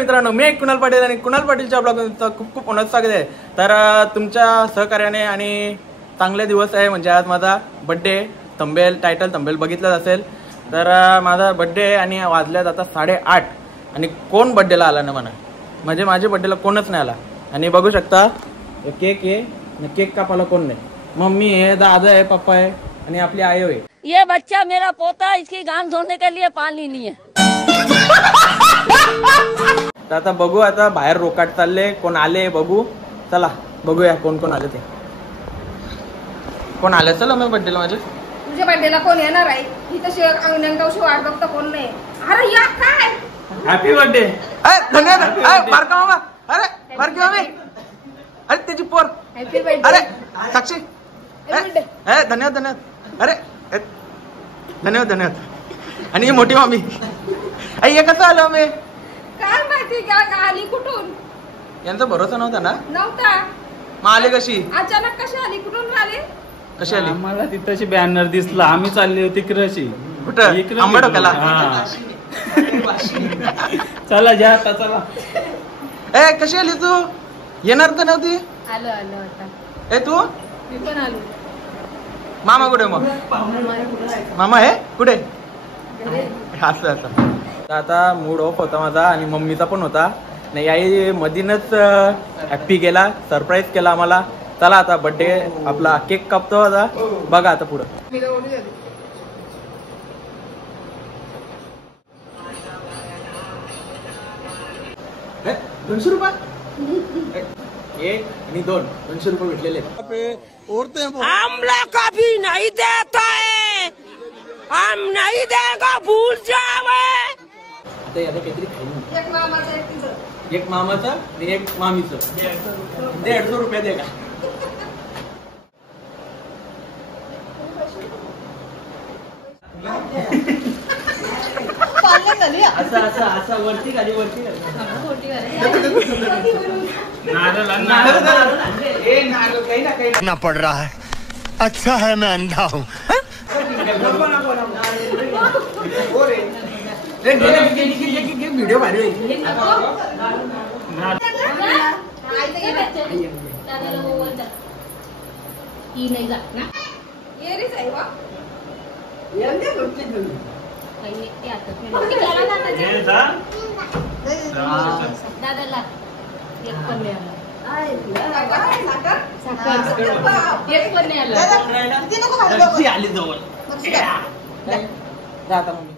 मित्रांनो, मी कुणाल पाटील आणि कुणाल पाटीलच्या ब्लॉगमध्ये खूप खूप पुन्हा स्वागत आहे. तर तुमच्या सहकार्याने आणि चांगले दिवस आहे. म्हणजे आज माझा बड्डे, टायटल थंबनेल बघितलंच असेल. तर माझा बड्डे आहे आणि वाजल्यात आता 8:30 आणि कोण बड्डेला आला ना म्हणा, म्हणजे माझ्या बड्डेला कोणच नाही आला. आणि बघू शकता केक आहे, केक कापायला कोण नाही. मम्मी आहे, दादा आहे, पप्पा आहे आणि आपली आई आहे. ये बच्चा मेरा पोता, इसकी गान धोने के लिए पानी नहीं है. तर आता बघू, आता बाहेर रोकाट चालले, कोण आले बघू. चला बघूया कोण कोण आले ते. कोण आले? चला मग बड्डेला माझ्या. तुझ्या बड्डेला कोण येणार आहे? इथं अंगणगावशी वाट बघता कोण नाही. अरे या काय, हॅपी बर्थडे. धन्यवाद बारका मामा. अरे बारकी मामी, अरे त्याची पोर. Happy birthday. अरे साक्षी, धन्यवाद धन्यवाद. अरे धन्यवाद. आणि ही मोठी मामी. आई हे कसं आलं? मी काय माहिती का आली कुठून? यांचा भरोसा नव्हता ना. नव्हता. मग आले कशी? अचानक कशी आली? कुठून आली? कशी आली? आम्हाला तिथं बॅनर दिसला, आम्ही चालली होती क्रशी. कुठं? आंबडोक्याला. चला जा आता, चला. कशी आली तू? येणार तर नव्हती. आलो आता. तू? मी पण आलो. मामा कुठे? मग मामा आहे कुठे? असं आता मूड ऑफ होता माझा आणि मम्मीचा पण होता. नाही, आई मधीनच हॅप्पी केला, सरप्राईज केला आम्हाला. चला आता बर्थडे आपला केक कापतो आता. बघा आता पुढं. 200 रुपये एक आणि 200 रुपये भेटलेले. आमला कभी नहीं देता है, हम नहीं देगा, भूल जावे. आता याला काहीतरी खाईल. एक मामाचं एक तुझं. एक मामाचं आणि एक मामीचं. 150 रुपये दे का? असं वरती खाली ना पड़ रहा है. अच्छा है मैं अंधा हूँ. व्हिडिओ भारी होईल. नाही जात ना. येरीच आहे वा. दादाला एक पण नाही आला. एक पण नाही आला. आली जवळ. आता मम्मी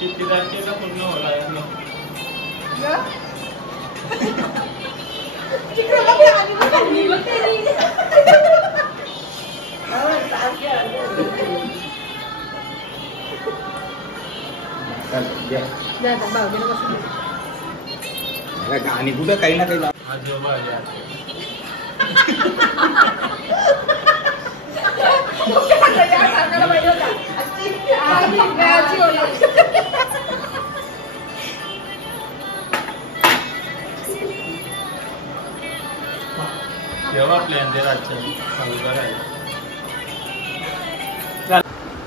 किती तारखेला पूर्ण होणार? आणि कुठं काही ना काही. तेव्हा प्लॅन दे रातच्या चालू करायला.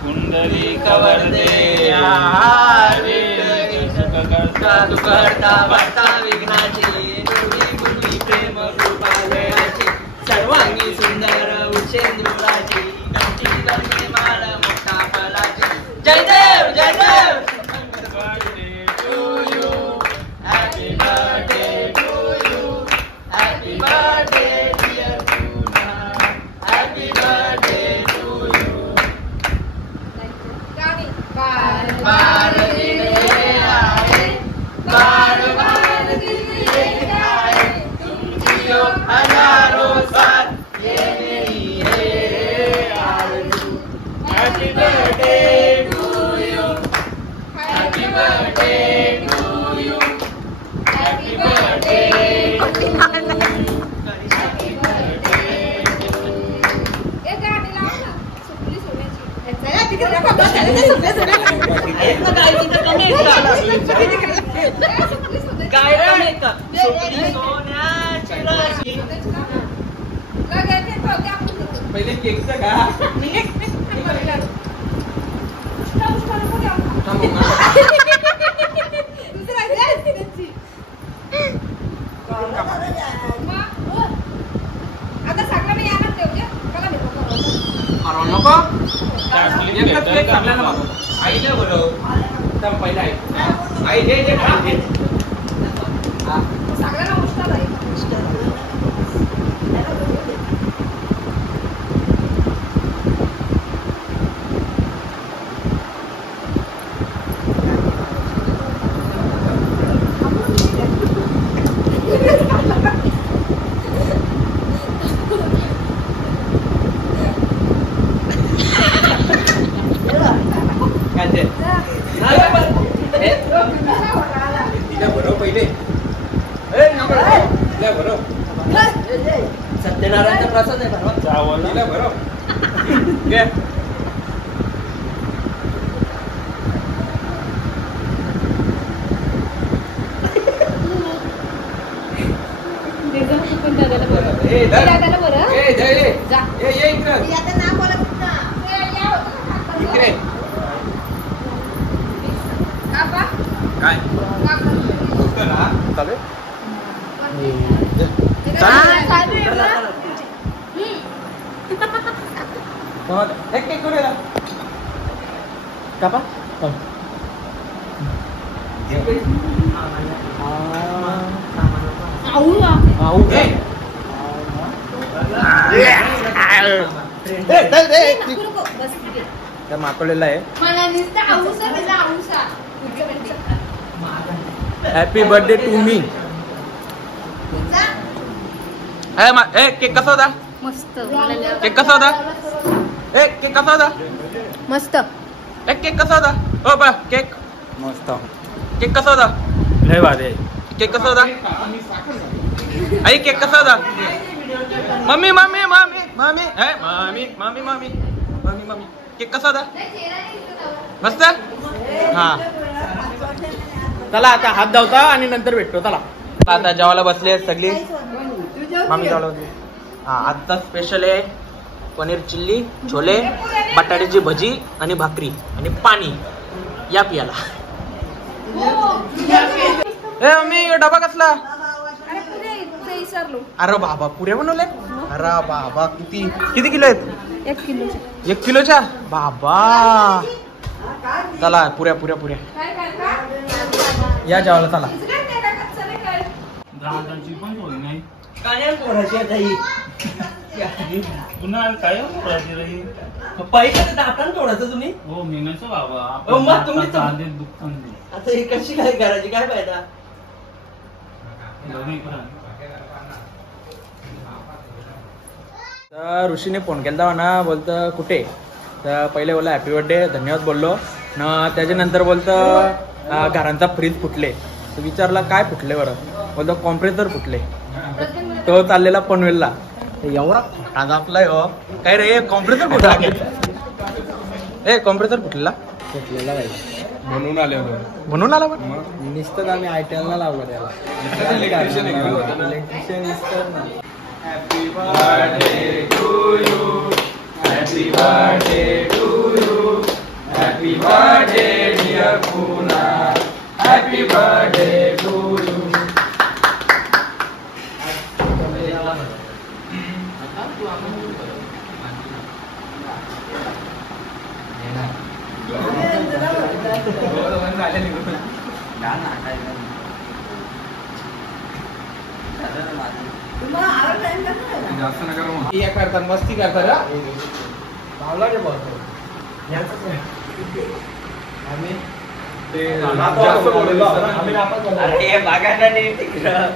कुंडली कवरदे सुख करता दुखता वार्ता विघ्नाची, गुरुवी प्रेम कृपालयाची, सर्वांगी सुंदर उचेंद्रुराची, नटी गंगे माळ मोठा फलाची. जय देव जय देव. Happy birthday to you, happy birthday dear Poona, happy birthday to you. बार दिन आए, बार दिन आए, तुम जियो हजारों साल, ये मेरी है आरज़ू. Happy birthday to you, happy birthday to you, happy birthday to you, happy birthday. एक गाणी लाव ना, सुटली सोन्याची. पहिले केकचं का? उष्टा नको द्या. थांब मग. दुसरा द्या त्यांची. मग, आता सगळ्यांना यायला ठेवते. बघा मी बघा. अरे नको. चाटली एकच भेटल केक का कापला ना मग? बाबा. आई दे बरं. थांब पहिला आई. आई दे दे खाली दे. हा. सगळ्यांना उष्टा जाईल. काय ते? ए, तिला भरव पहिले. ए, नको. तिला भरव. सत्यनारायणचा प्रसाद आहे भरवा. चावल तिला भरव. घे. ए, धर. दादाला बरं. ए, धर, ए. जा. ये इकडं. आता नाव बोलत ना. या होतं ना. इकडे. कापा. काय? कापा. होतं ना? चालेल? एक केक करूया ना. कापा. आऊ. ए. त्या माकवलेला आहे. मला नुसतं आऊसा दिला आऊसा. Happy birthday to me. ए केक कसा होता? मस्त. केक कसा होता? ए केक कसा होता? मस्त. एक केक कसा होता? ओ बा केक मस्त केक कसा होता? लय भारी. केक कसा होता? आई केक कसा होता? मम्मी मम्मी मम्मी मम्मी ए mummy mummy mummy mummy mummy cake कसा होता? मस्त. हा चला आता हात धावता आणि नंतर भेटतो. चला आता जेवायला बसले सगळी. मामी जेवायला बसली. हा आजचा स्पेशल आहे पनीर चिल्ली, छोले, बटाट्याची भजी आणि भाकरी आणि पाणी. या पियाला. ए मम्मी डबा कसला? अरे पुढे विसरलो. अरे बाबा पुऱ्या बनवले. अरे बाबा किती किती किलो आहेत? 1 किलो. 1 किलोच्या बाबा. चला पुऱ्या पुऱ्या पुऱ्या काय काय का? या जेवायला चला. काय काय काय कच्चं नाही काय? दादांची पण होई नाही. काय पोराची आता ही पुन्हा काय पोराची रही. पैसे दाखल थोडंसं तुम्ही. हो मेनाचं बाबा. हो, मग तुम्ही तर- आधी दुकान दे. आता ही कशी काय करायची काय फायदा? दोन्ही पण. तर ऋषीने फोन केला म्हणा. बोलतं कुठे? तर पहिले बोला हॅपी बर्थडे धन्यवाद बोललो न. त्याच्यानंतर बोलतं घरांचा फ्रीज फुटले. तर विचारला काय फुटले बरं? बोलतो कॉम्प्रेसर फुटले. तो चाललेला पनवेलला. एवढा आज आपलाय हो काय रे कॉम्प्रेसर फुटला. ए कॉम्प्रेसर फुटलेला फुटलेला काय म्हणून आला पण नुसतं आम्ही आयटीएलला लावलं त्याला इलेक्ट्रिशियन नुसतं ना. Happy birthday to you. Happy birthday to you. Happy birthday dear Poona. Happy birthday to you. करतात मस्ती करतात. भावला रे बॉस. आम्ही जास्त बोललो. अरे बागायला नाही तिकडं.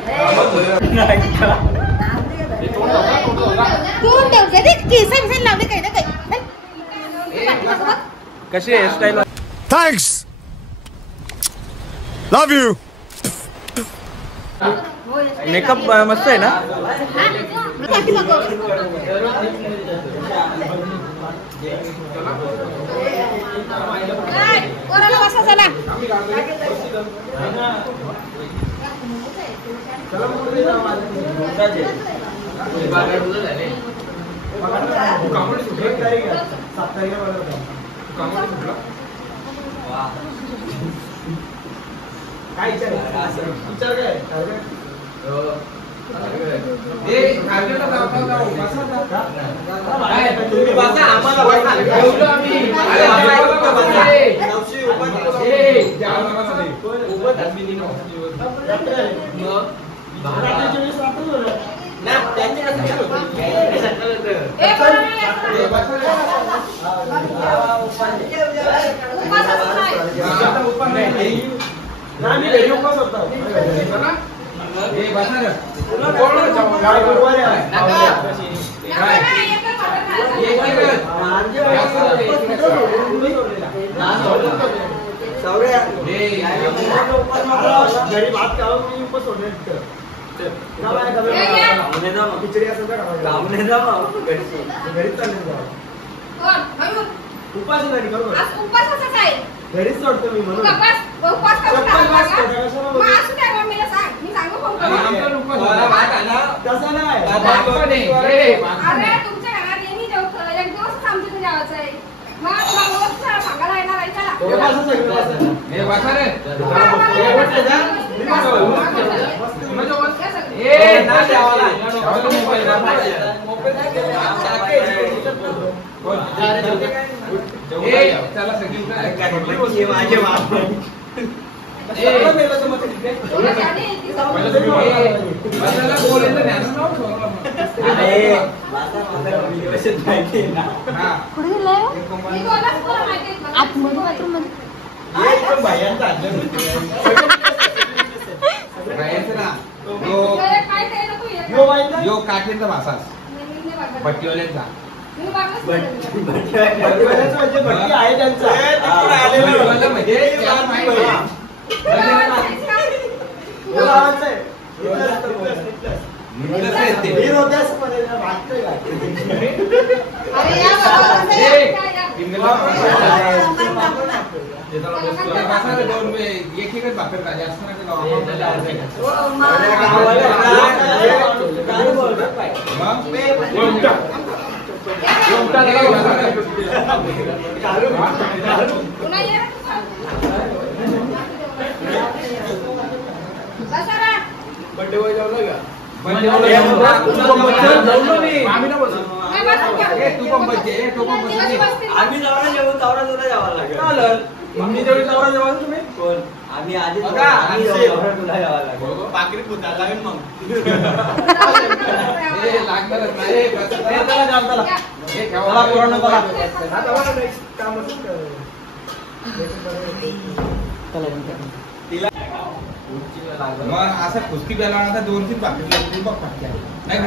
तू ठेवते रे केस बिस लावले काही ना काही. कशी hairstyle? Thanks. Love you. Makeup मस्त आहे ना. कोणाला बसा चला. काय विचार घरीच सोडतो मी म्हणून तसं नाही तुमच्या घरात एक दिवस आमच्या जेवायचं आहे मग सांगायला येणार आहे चला यो काठींचा भासास भट्टीवाल्यांचा भट्टी आहे त्यांचा एकच भाकर का जास्त बड्डे वय जेवलं का आम्ही जावरा जेवण जावरा तुला जावं लागेल मम्मी जेवढी नवरा जेव्हा तुम्ही कोण आम्ही आधी बघा, जावरा तुला जावं लागेल पाकरी पुतायला लागेल मग लागणारच नाही मग असं कुस्ती प्यायला आता 2-3 भाकरी लागतील बघ फाटक्या नाही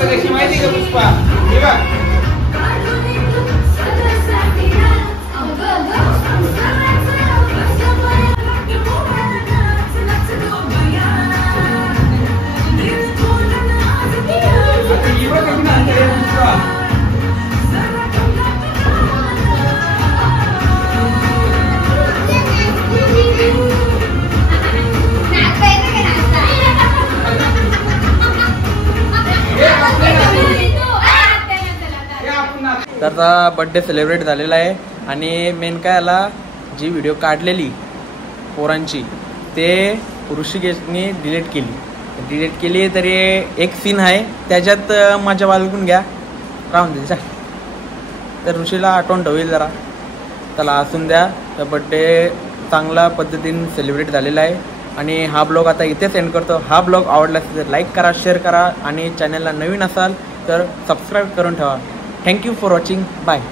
कशी माहिती का पुष्पा हे बघ त्याचा बड्डे सेलिब्रेट झालेला आहे आणि मेन काय याला जी व्हिडिओ काढलेली पोरांची ते ऋषिकेशनी डिलीट केली तरी एक सीन आहे त्याच्यात माझ्या बालकून घ्या राहून दे तर ऋषीला आठवण ठेवेल जरा त्याला असून द्या. तर बड्डे चांगल्या पद्धतीने सेलिब्रेट झालेला आहे आणि हा ब्लॉग आता इथेच एंड करतो. हा ब्लॉग आवडला असेल तर लाईक करा, शेअर करा आणि चॅनलला नवीन असाल तर सबस्क्राईब करून ठेवा. Thank you for watching bye.